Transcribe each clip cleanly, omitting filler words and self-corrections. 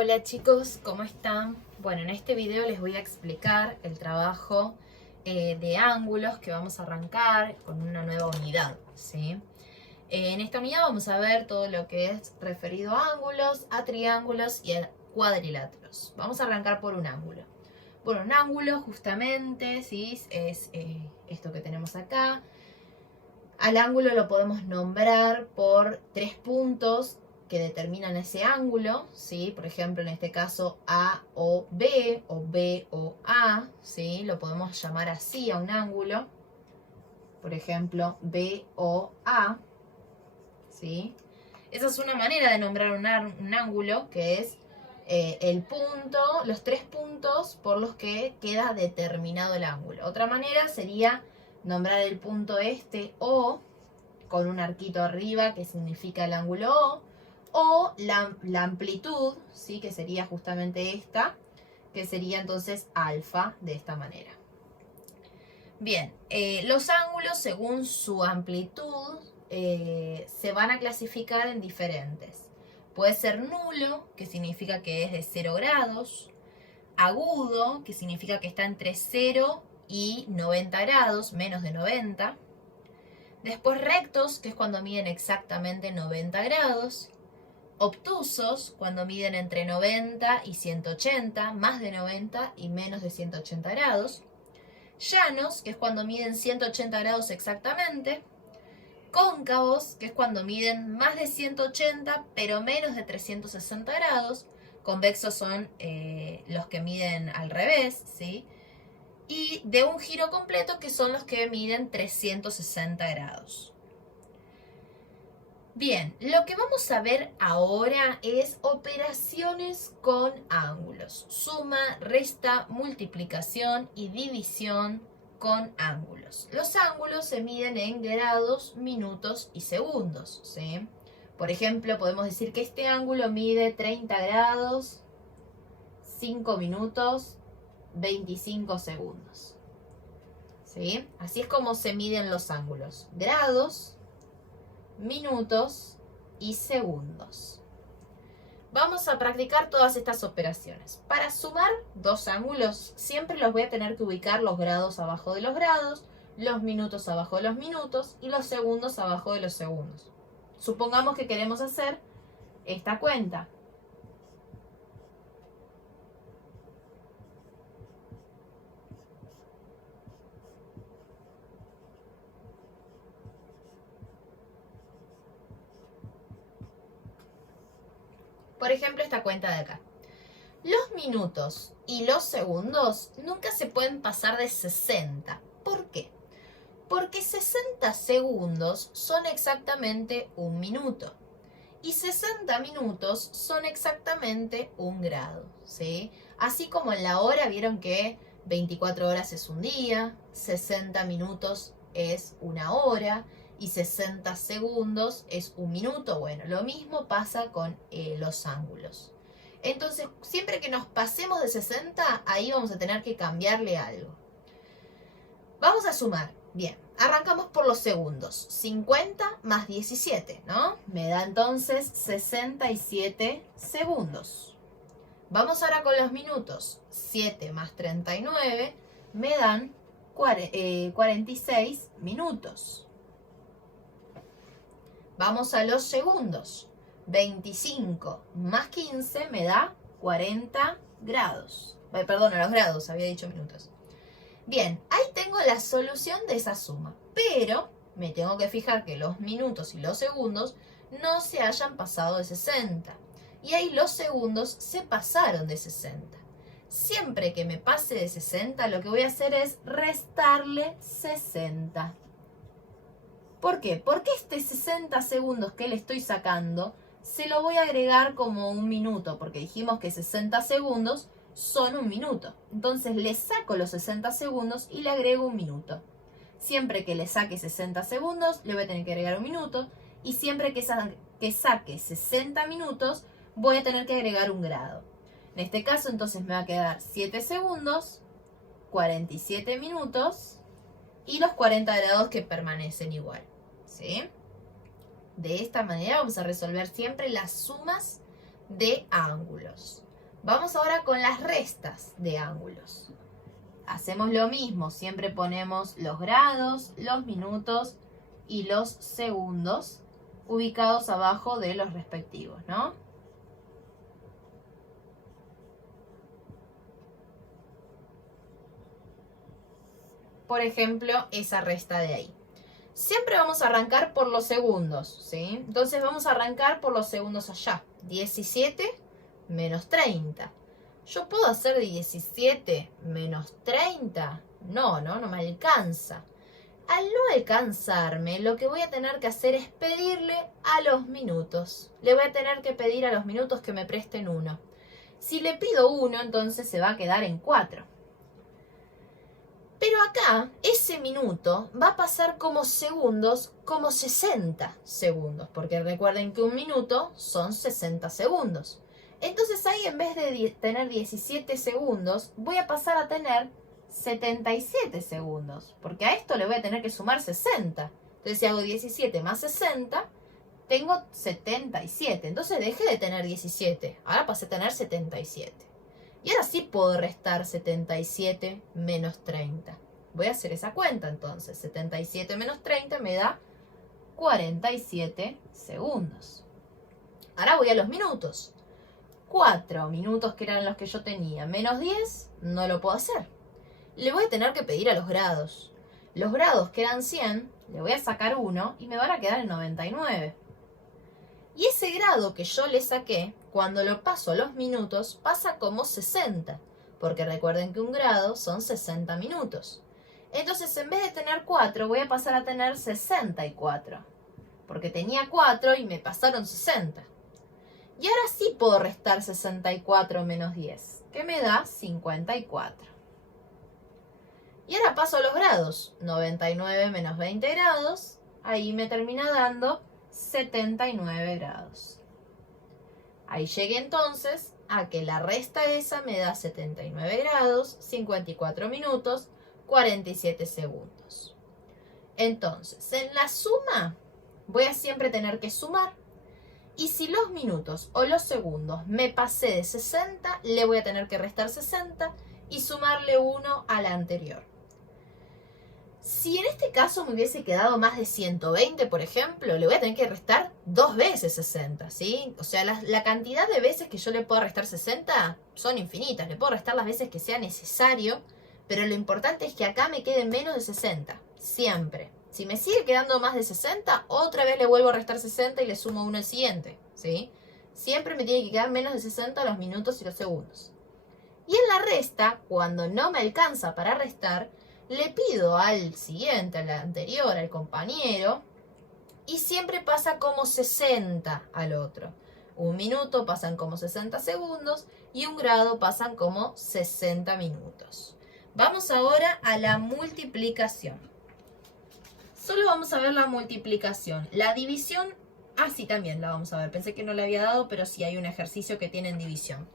Hola chicos, ¿cómo están? Bueno, en este video les voy a explicar el trabajo de ángulos que vamos a arrancar con una nueva unidad, ¿sí? En esta unidad vamos a ver todo lo que es referido a ángulos, a triángulos y a cuadriláteros. Vamos a arrancar por un ángulo. Bueno, un ángulo justamente, ¿sí? Es esto que tenemos acá. Al ángulo lo podemos nombrar por 3 puntos que determinan ese ángulo, ¿sí? Por ejemplo, en este caso A o B o A, ¿sí? Lo podemos llamar así a un ángulo. Por ejemplo, B o A, ¿sí? Esa es una manera de nombrar un ángulo, que es el punto, los 3 puntos por los que queda determinado el ángulo. Otra manera sería nombrar el punto este O, con un arquito arriba que significa el ángulo o la amplitud, ¿sí? Que sería justamente esta, que sería entonces alfa, de esta manera. Bien, los ángulos según su amplitud se van a clasificar en diferentes. Puede ser nulo, que significa que es de 0 grados, agudo, que significa que está entre 0 y 90 grados, menos de 90. Después rectos, que es cuando miden exactamente 90 grados. Obtusos, cuando miden entre 90 y 180, más de 90 y menos de 180 grados. Llanos, que es cuando miden 180 grados exactamente. Cóncavos, que es cuando miden más de 180 pero menos de 360 grados. Convexos son los que miden al revés, ¿sí? Y de un giro completo, que son los que miden 360 grados. Bien, lo que vamos a ver ahora es operaciones con ángulos. Suma, resta, multiplicación y división con ángulos. Los ángulos se miden en grados, minutos y segundos, ¿sí? Por ejemplo, podemos decir que este ángulo mide 30 grados, 5 minutos, 25 segundos. ¿Sí? Así es como se miden los ángulos. Grados, minutos y segundos. Vamos a practicar todas estas operaciones. Para sumar dos ángulos, siempre los voy a tener que ubicar los grados abajo de los grados, los minutos abajo de los minutos y los segundos abajo de los segundos. Supongamos que queremos hacer esta cuenta. Por ejemplo, esta cuenta de acá. Los minutos y los segundos nunca se pueden pasar de 60. ¿Por qué? Porque 60 segundos son exactamente un minuto. Y 60 minutos son exactamente un grado, ¿sí? Así como en la hora vieron que 24 horas es un día, 60 minutos es una hora y 60 segundos es un minuto. Bueno, lo mismo pasa con los ángulos. Entonces, siempre que nos pasemos de 60, ahí vamos a tener que cambiarle algo. Vamos a sumar. Bien, arrancamos por los segundos. 50 más 17, ¿no? Me da entonces 67 segundos. Vamos ahora con los minutos. 7 más 39 me dan 46 minutos. Vamos a los segundos. 25 más 15 me da 40 grados. Perdón, a los grados, había dicho minutos. Bien, ahí tengo la solución de esa suma, pero me tengo que fijar que los minutos y los segundos no se hayan pasado de 60. Y ahí los segundos se pasaron de 60. Siempre que me pase de 60, lo que voy a hacer es restarle 60. ¿Por qué? Porque este 60 segundos que le estoy sacando, se lo voy a agregar como un minuto, porque dijimos que 60 segundos son un minuto. Entonces le saco los 60 segundos y le agrego un minuto. Siempre que le saque 60 segundos, le voy a tener que agregar un minuto. Y siempre que saque 60 minutos, voy a tener que agregar un grado. En este caso, entonces me va a quedar 7 segundos, 47 minutos y los 40 grados que permanecen igual, ¿sí? De esta manera vamos a resolver siempre las sumas de ángulos. Vamos ahora con las restas de ángulos. Hacemos lo mismo, siempre ponemos los grados, los minutos y los segundos ubicados abajo de los respectivos, ¿no? Por ejemplo, esa resta de ahí. Siempre vamos a arrancar por los segundos, ¿sí? Entonces vamos a arrancar por los segundos allá. 17 menos 30. ¿Yo puedo hacer 17 menos 30? No me alcanza. Al no alcanzarme, lo que voy a tener que hacer es pedirle a los minutos. Le voy a tener que pedir a los minutos que me presten 1. Si le pido 1, entonces se va a quedar en 4. Pero acá, ese minuto va a pasar como segundos, como 60 segundos. Porque recuerden que un minuto son 60 segundos. Entonces ahí, en vez de tener 17 segundos, voy a pasar a tener 77 segundos. Porque a esto le voy a tener que sumar 60. Entonces si hago 17 más 60, tengo 77. Entonces dejé de tener 17. Ahora pasé a tener 77. Y ahora sí puedo restar 77 menos 30. Voy a hacer esa cuenta entonces. 77 menos 30 me da 47 segundos. Ahora voy a los minutos. 4 minutos que eran los que yo tenía menos 10, no lo puedo hacer. Le voy a tener que pedir a los grados. Los grados que eran 100, le voy a sacar 1 y me van a quedar en 99. Y ese grado que yo le saqué, cuando lo paso a los minutos, pasa como 60. Porque recuerden que un grado son 60 minutos. Entonces, en vez de tener 4, voy a pasar a tener 64. Porque tenía 4 y me pasaron 60. Y ahora sí puedo restar 64 menos 10, que me da 54. Y ahora paso a los grados. 99 menos 20 grados, ahí me termina dando 79 grados. Ahí llegué entonces a que la resta esa me da 79 grados, 54 minutos, 47 segundos. Entonces, en la suma voy a siempre tener que sumar. Y si los minutos o los segundos me pasé de 60, le voy a tener que restar 60 y sumarle 1 a la anterior. Si en este caso me hubiese quedado más de 120, por ejemplo, le voy a tener que restar 2 veces 60, ¿sí? O sea, la cantidad de veces que yo le puedo restar 60 son infinitas. Le puedo restar las veces que sea necesario, pero lo importante es que acá me queden menos de 60, siempre. Si me sigue quedando más de 60, otra vez le vuelvo a restar 60 y le sumo 1 al siguiente, ¿sí? Siempre me tiene que quedar menos de 60 los minutos y los segundos. Y en la resta, cuando no me alcanza para restar, le pido al siguiente, al anterior, al compañero, y siempre pasa como 60 al otro. Un minuto pasan como 60 segundos y un grado pasan como 60 minutos. Vamos ahora a la multiplicación. Solo vamos a ver la multiplicación. La división, sí, también la vamos a ver. Pensé que no la había dado, pero sí hay un ejercicio que tiene en división.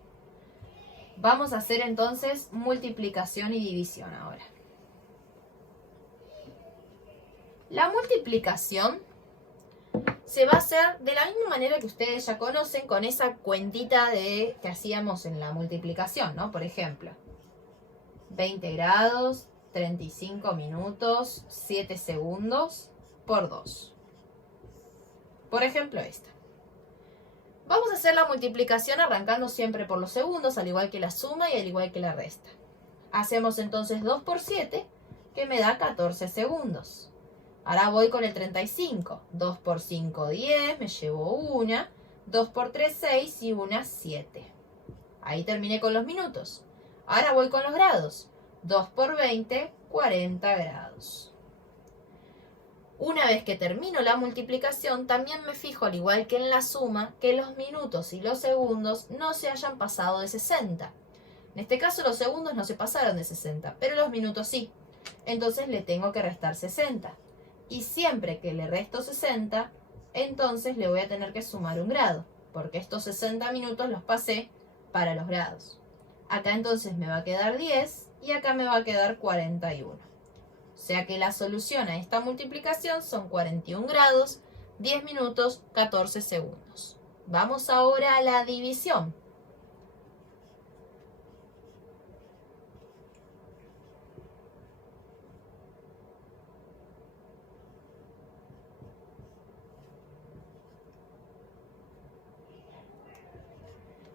Vamos a hacer entonces multiplicación y división ahora. La multiplicación se va a hacer de la misma manera que ustedes ya conocen, con esa cuentita que hacíamos en la multiplicación, ¿no? Por ejemplo, 20 grados, 35 minutos, 7 segundos por 2. Por ejemplo, esta. Vamos a hacer la multiplicación arrancando siempre por los segundos, al igual que la suma y al igual que la resta. Hacemos entonces 2 por 7, que me da 14 segundos. Ahora voy con el 35. 2 por 5, 10, me llevo 1. 2 por 3, 6 y 1, 7. Ahí terminé con los minutos. Ahora voy con los grados. 2 por 20, 40 grados. Una vez que termino la multiplicación, también me fijo, al igual que en la suma, que los minutos y los segundos no se hayan pasado de 60. En este caso los segundos no se pasaron de 60, pero los minutos sí. Entonces le tengo que restar 60. Y siempre que le resto 60, entonces le voy a tener que sumar un grado, porque estos 60 minutos los pasé para los grados. Acá entonces me va a quedar 10 y acá me va a quedar 41. O sea que la solución a esta multiplicación son 41 grados, 10 minutos, 14 segundos. Vamos ahora a la división.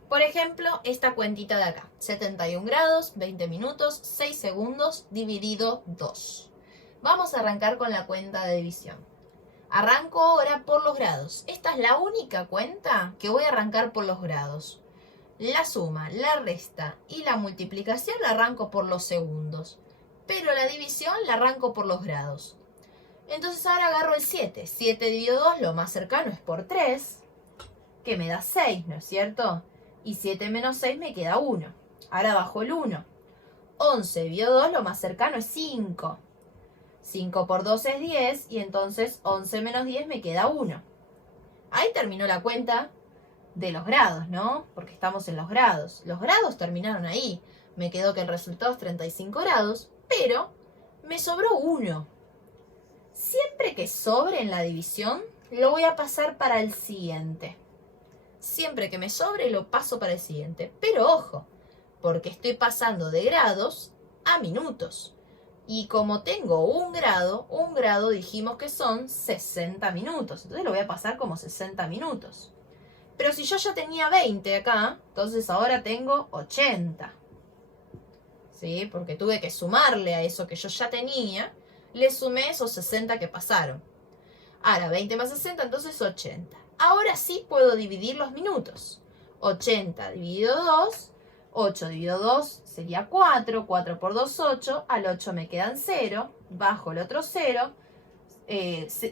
Por ejemplo, esta cuentita de acá, 71 grados, 20 minutos, 6 segundos, dividido 2. Vamos a arrancar con la cuenta de división. Arranco ahora por los grados. Esta es la única cuenta que voy a arrancar por los grados. La suma, la resta y la multiplicación la arranco por los segundos. Pero la división la arranco por los grados. Entonces ahora agarro el 7. 7 dividido 2, lo más cercano es por 3, que me da 6, ¿no es cierto? Y 7 menos 6 me queda 1. Ahora bajo el 1. 11 dividido 2, lo más cercano es 5. 5 por 2 es 10 y entonces 11 menos 10 me queda 1. Ahí terminó la cuenta de los grados, ¿no? Porque estamos en los grados. Los grados terminaron ahí. Me quedó que el resultado es 35 grados, pero me sobró 1. Siempre que sobre en la división, lo voy a pasar para el siguiente. Siempre que me sobre, lo paso para el siguiente. Pero ojo, porque estoy pasando de grados a minutos. Y como tengo un grado dijimos que son 60 minutos. Entonces lo voy a pasar como 60 minutos. Pero si yo ya tenía 20 acá, entonces ahora tengo 80. ¿Sí? Porque tuve que sumarle a eso que yo ya tenía. Le sumé esos 60 que pasaron. Ahora 20 más 60, entonces 80. Ahora sí puedo dividir los minutos. 80 dividido 2. 8 dividido 2 sería 4. 4 por 2, 8. Al 8 me quedan 0. Bajo el otro 0.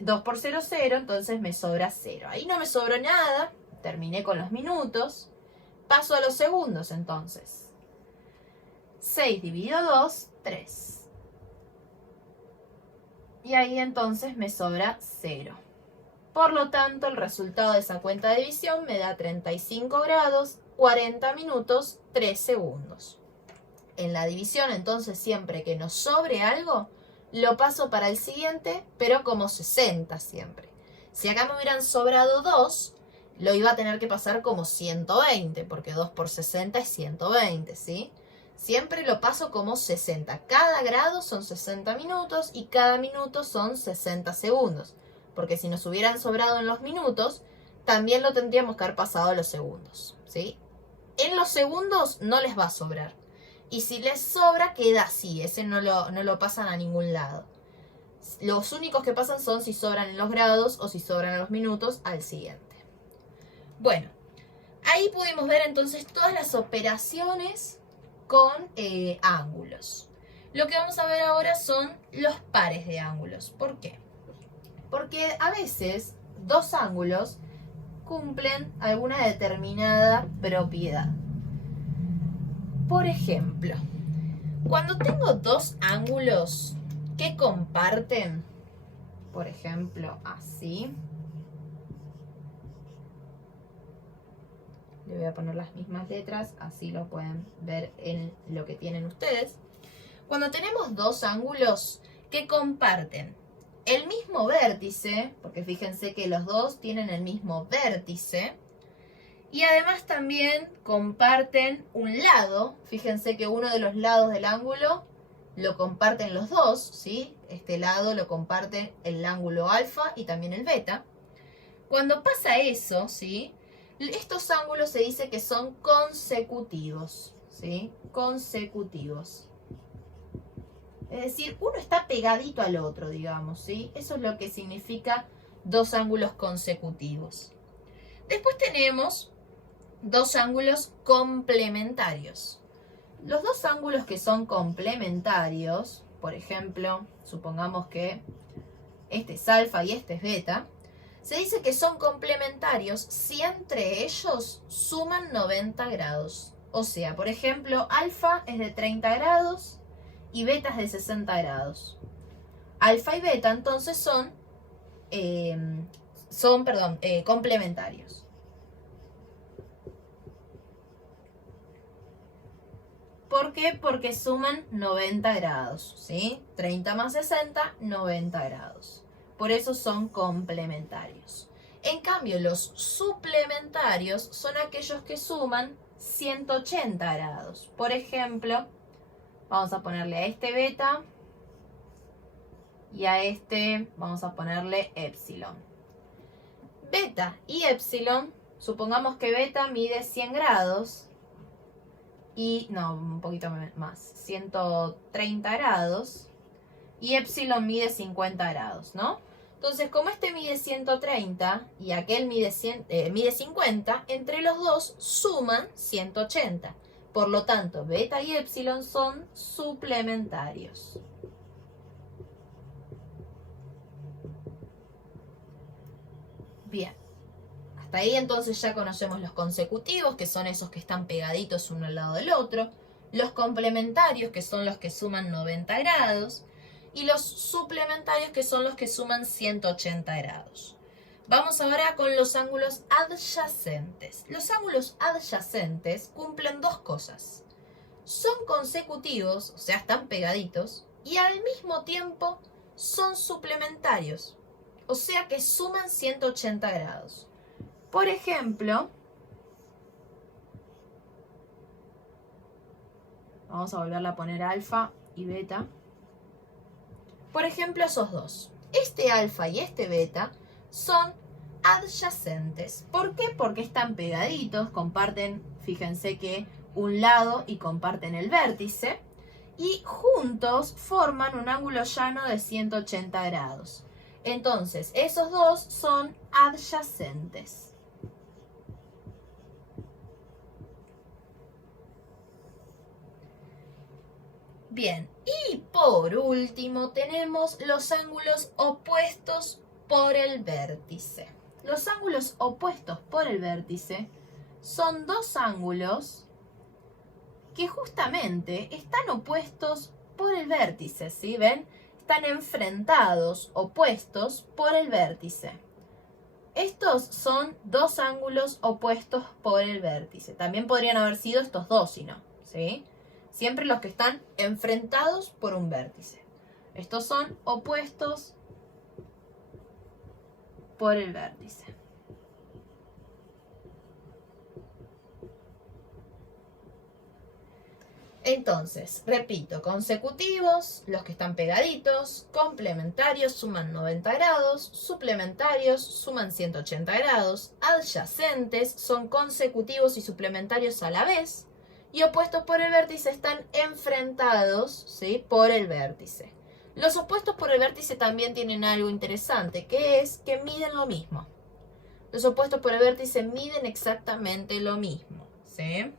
2 por 0, 0. Entonces me sobra 0. Ahí no me sobró nada. Terminé con los minutos. Paso a los segundos entonces. 6 dividido 2, 3. Y ahí entonces me sobra 0. Por lo tanto, el resultado de esa cuenta de división me da 35 grados, 40 minutos, 3 segundos. En la división, entonces, siempre que nos sobre algo, lo paso para el siguiente, pero como 60 siempre. Si acá me hubieran sobrado 2, lo iba a tener que pasar como 120, porque 2 por 60 es 120, ¿sí? Siempre lo paso como 60. Cada grado son 60 minutos y cada minuto son 60 segundos. Porque si nos hubieran sobrado en los minutos, también lo tendríamos que haber pasado a los segundos, ¿sí? En los segundos no les va a sobrar. Y si les sobra, queda así. Ese no lo pasan a ningún lado. Los únicos que pasan son si sobran en los grados o si sobran en los minutos al siguiente. Bueno, ahí pudimos ver entonces todas las operaciones con ángulos. Lo que vamos a ver ahora son los pares de ángulos. ¿Por qué? Porque a veces dos ángulos cumplen alguna determinada propiedad. Por ejemplo, cuando tengo dos ángulos que comparten, por ejemplo, así. Le voy a poner las mismas letras, así lo pueden ver en lo que tienen ustedes. Cuando tenemos dos ángulos que comparten el mismo vértice, porque fíjense que los dos tienen el mismo vértice, y además también comparten un lado, fíjense que uno de los lados del ángulo lo comparten los dos, ¿sí? Este lado lo comparten el ángulo alfa y también el beta. Cuando pasa eso, ¿sí? Estos ángulos se dice que son consecutivos, ¿sí? Consecutivos. Es decir, uno está pegadito al otro, digamos, ¿sí? Eso es lo que significa dos ángulos consecutivos. Después tenemos dos ángulos complementarios. Los dos ángulos que son complementarios, por ejemplo, supongamos que este es alfa y este es beta, se dice que son complementarios si entre ellos suman 90 grados. O sea, por ejemplo, alfa es de 30 grados y beta es de 60 grados. Alfa y beta entonces son complementarios. ¿Por qué? Porque suman 90 grados, ¿sí? 30 más 60, 90 grados. Por eso son complementarios. En cambio, los suplementarios son aquellos que suman 180 grados. Por ejemplo, vamos a ponerle a este beta y a este vamos a ponerle epsilon. Beta y epsilon Supongamos que beta mide 100 grados y, no, un poquito más, 130 grados y epsilon mide 50 grados, ¿no? Entonces, como este mide 130 y aquel mide 50, entre los dos suman 180. Por lo tanto, beta y epsilon son suplementarios. Bien. Hasta ahí entonces ya conocemos los consecutivos, que son esos que están pegaditos uno al lado del otro. Los complementarios, que son los que suman 90 grados. Y los suplementarios, que son los que suman 180 grados. Vamos ahora con los ángulos adyacentes. Los ángulos adyacentes cumplen dos cosas. Son consecutivos, o sea, están pegaditos, y al mismo tiempo son suplementarios, o sea que suman 180 grados. Por ejemplo, vamos a volverla a poner alfa y beta. Por ejemplo, esos dos. Este alfa y este beta son adyacentes. ¿Por qué? Porque están pegaditos, comparten, fíjense que un lado y comparten el vértice. Y juntos forman un ángulo llano de 180 grados. Entonces, esos dos son adyacentes. Bien, y por último tenemos los ángulos opuestos por el vértice. Los ángulos opuestos por el vértice son dos ángulos que justamente están opuestos por el vértice, ¿sí? ¿Ven? Están enfrentados, opuestos por el vértice. Estos son dos ángulos opuestos por el vértice. También podrían haber sido estos dos, si no, ¿sí? Siempre los que están enfrentados por un vértice. Estos son opuestos por el vértice. Entonces, repito, consecutivos, los que están pegaditos, complementarios suman 90 grados, suplementarios suman 180 grados, adyacentes son consecutivos y suplementarios a la vez, y opuestos por el vértice están enfrentados, ¿sí?, por el vértice. Los opuestos por el vértice también tienen algo interesante, que es que miden lo mismo. Los opuestos por el vértice miden exactamente lo mismo, ¿sí?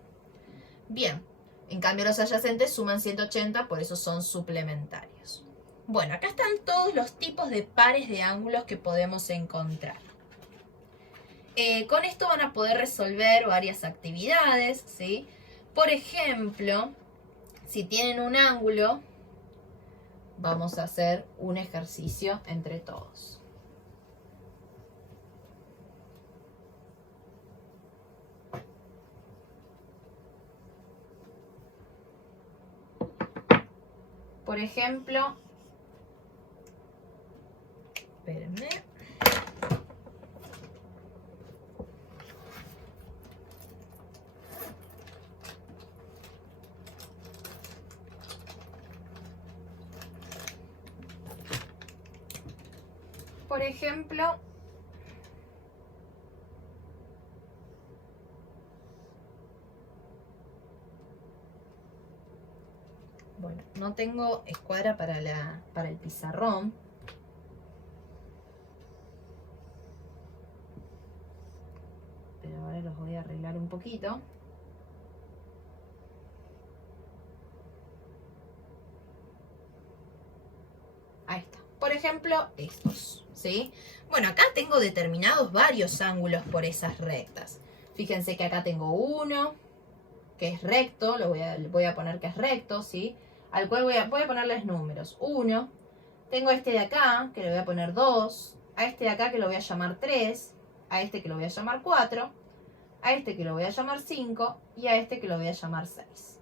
Bien. En cambio, los adyacentes suman 180, por eso son suplementarios. Bueno, acá están todos los tipos de pares de ángulos que podemos encontrar. Con esto van a poder resolver varias actividades, ¿sí? Por ejemplo, si tienen un ángulo, vamos a hacer un ejercicio entre todos. Por ejemplo, espérenme. Por ejemplo, bueno, no tengo escuadra para el pizarrón. Pero ahora los voy a arreglar un poquito. Ahí está. Por ejemplo, estos, ¿sí? Bueno, acá tengo determinados varios ángulos por esas rectas. Fíjense que acá tengo uno que es recto, voy a poner que es recto, ¿sí? Al cual voy a ponerles números. 1. Tengo este de acá, que le voy a poner 2. A este de acá, que lo voy a llamar 3. A este que lo voy a llamar 4. A este que lo voy a llamar 5. Y a este que lo voy a llamar 6.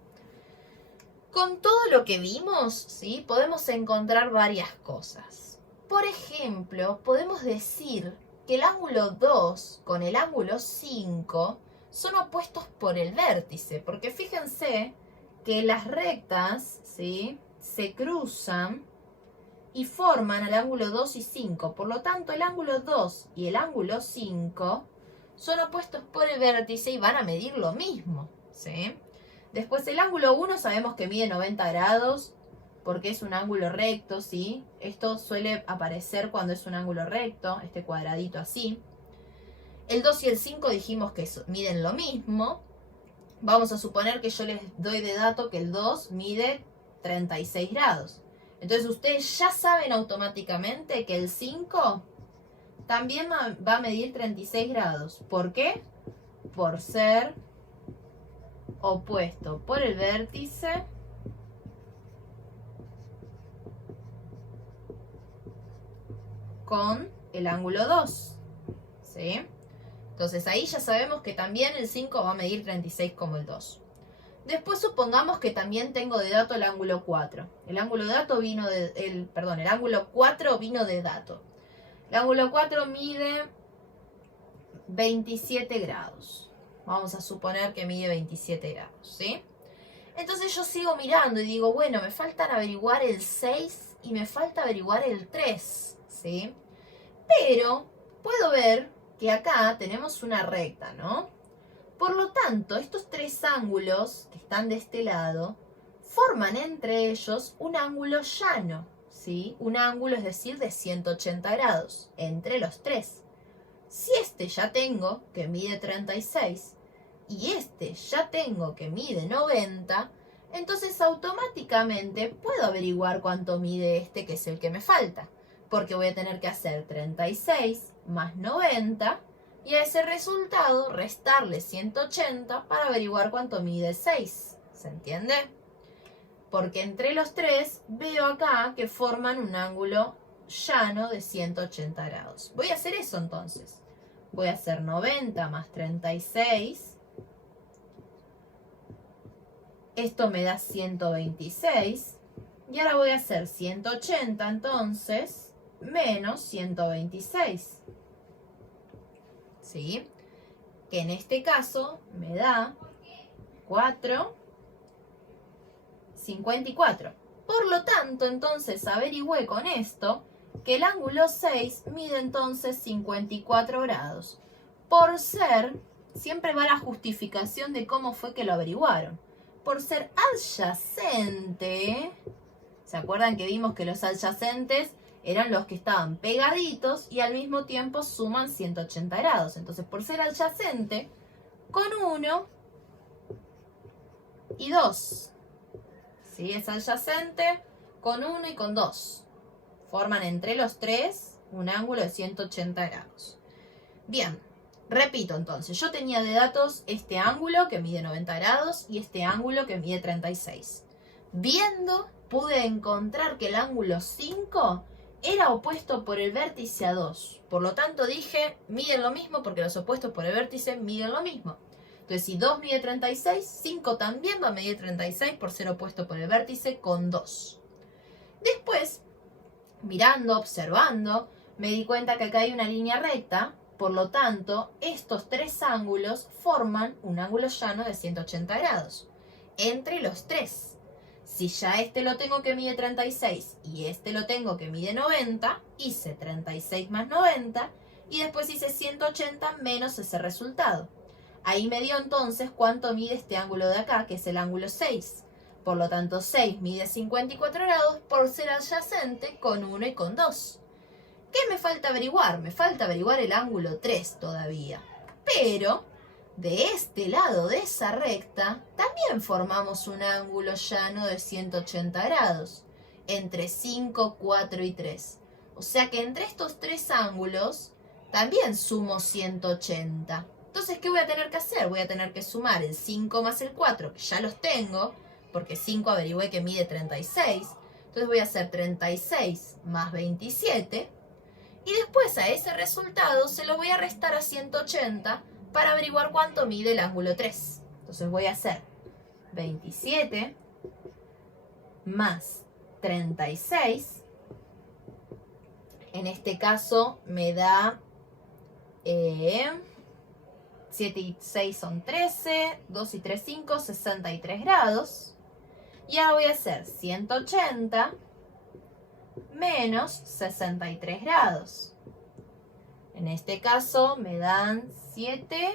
Con todo lo que vimos, ¿sí?, podemos encontrar varias cosas. Por ejemplo, podemos decir que el ángulo 2 con el ángulo 5 son opuestos por el vértice. Porque fíjense que las rectas, ¿sí?, se cruzan y forman el ángulo 2 y 5. Por lo tanto, el ángulo 2 y el ángulo 5 son opuestos por el vértice y van a medir lo mismo, ¿sí? Después el ángulo 1 sabemos que mide 90 grados porque es un ángulo recto, ¿sí? Esto suele aparecer cuando es un ángulo recto, este cuadradito así. El 2 y el 5 dijimos que miden lo mismo. Vamos a suponer que yo les doy de dato que el 2 mide 36 grados. Entonces ustedes ya saben automáticamente que el 5 también va a medir 36 grados. ¿Por qué? Por ser opuesto por el vértice con el ángulo 2. ¿Sí? Entonces ahí ya sabemos que también el 5 va a medir 36 como el 2. Después supongamos que también tengo de dato el ángulo 4. El ángulo 4 vino de dato. El ángulo 4 mide 27 grados. Vamos a suponer que mide 27 grados, ¿sí? Entonces yo sigo mirando y digo, bueno, me faltan averiguar el 6 y me falta averiguar el 3, ¿sí? Pero puedo ver que acá tenemos una recta, ¿no? Por lo tanto, estos tres ángulos que están de este lado forman entre ellos un ángulo llano, ¿sí? Un ángulo, es decir, de 180 grados entre los tres. Si este ya tengo que mide 36 y este ya tengo que mide 90, entonces automáticamente puedo averiguar cuánto mide este que es el que me falta. Porque voy a tener que hacer 36 más 90 y a ese resultado restarle 180 para averiguar cuánto mide 6. ¿Se entiende? Porque entre los tres veo acá que forman un ángulo llano de 180 grados. Voy a hacer eso entonces. Voy a hacer 90 más 36. Esto me da 126. Y ahora voy a hacer 180 entonces menos 126. ¿Sí? Que en este caso me da 4,54. Por lo tanto, entonces averigüé con esto que el ángulo 6 mide entonces 54 grados. Por ser, siempre va la justificación de cómo fue que lo averiguaron. Por ser adyacente, ¿se acuerdan que vimos que los adyacentes eran los que estaban pegaditos y al mismo tiempo suman 180 grados? Entonces, por ser adyacente, con 1 y 2. ¿Sí? Es adyacente con 1 y con 2. Forman entre los tres un ángulo de 180 grados. Bien, repito entonces. Yo tenía de datos este ángulo que mide 90 grados y este ángulo que mide 36. Viendo, pude encontrar que el ángulo 5 era opuesto por el vértice a 2. Por lo tanto dije, miden lo mismo porque los opuestos por el vértice miden lo mismo. Entonces si 2 mide 36, 5 también va a medir 36 por ser opuesto por el vértice con 2. Después, mirando, observando, me di cuenta que acá hay una línea recta. Por lo tanto, estos tres ángulos forman un ángulo llano de 180 grados. Entre los tres. Si ya este lo tengo que mide 36 y este lo tengo que mide 90, hice 36 más 90 y después hice 180 menos ese resultado. Ahí me dio entonces cuánto mide este ángulo de acá, que es el ángulo 6. Por lo tanto, 6 mide 54 grados por ser adyacente con 1 y con 2. ¿Qué me falta averiguar? Me falta averiguar el ángulo 3 todavía. Pero de este lado de esa recta también formamos un ángulo llano de 180 grados. Entre 5, 4 y 3. O sea que entre estos tres ángulos también sumo 180. Entonces, ¿qué voy a tener que hacer? Voy a tener que sumar el 5 más el 4, que ya los tengo, porque 5 averigüé que mide 36. Entonces voy a hacer 36 más 27. Y después a ese resultado se lo voy a restar a 180 para averiguar cuánto mide el ángulo 3. Entonces voy a hacer 27 más 36. En este caso me da 7 y 6 son 13, 2 y 3, 5, 63 grados. Y ahora voy a hacer 180 menos 63 grados. En este caso me dan 7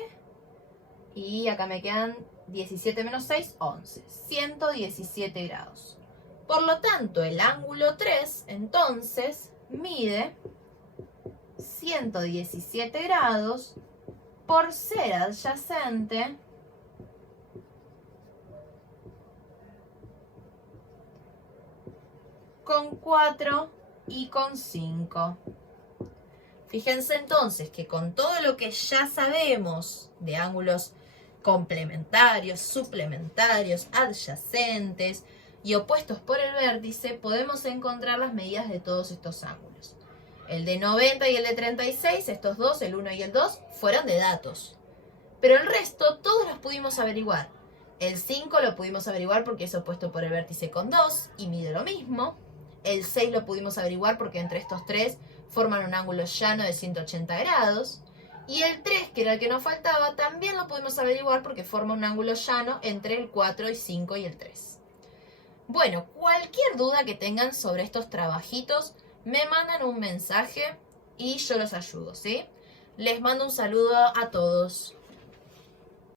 y acá me quedan 17 menos 6, 11. 117 grados. Por lo tanto, el ángulo 3, entonces, mide 117 grados por ser adyacente con 4 y con 5. Fíjense entonces que con todo lo que ya sabemos de ángulos complementarios, suplementarios, adyacentes y opuestos por el vértice, podemos encontrar las medidas de todos estos ángulos. El de 90 y el de 36, estos dos, el 1 y el 2, fueron de datos. Pero el resto todos los pudimos averiguar. El 5 lo pudimos averiguar porque es opuesto por el vértice con 2 y mide lo mismo. El 6 lo pudimos averiguar porque entre estos tres forman un ángulo llano de 180 grados. Y el 3, que era el que nos faltaba, también lo pudimos averiguar porque forma un ángulo llano entre el 4 y 5 y el 3. Bueno, cualquier duda que tengan sobre estos trabajitos, me mandan un mensaje y yo los ayudo, ¿sí? Les mando un saludo a todos.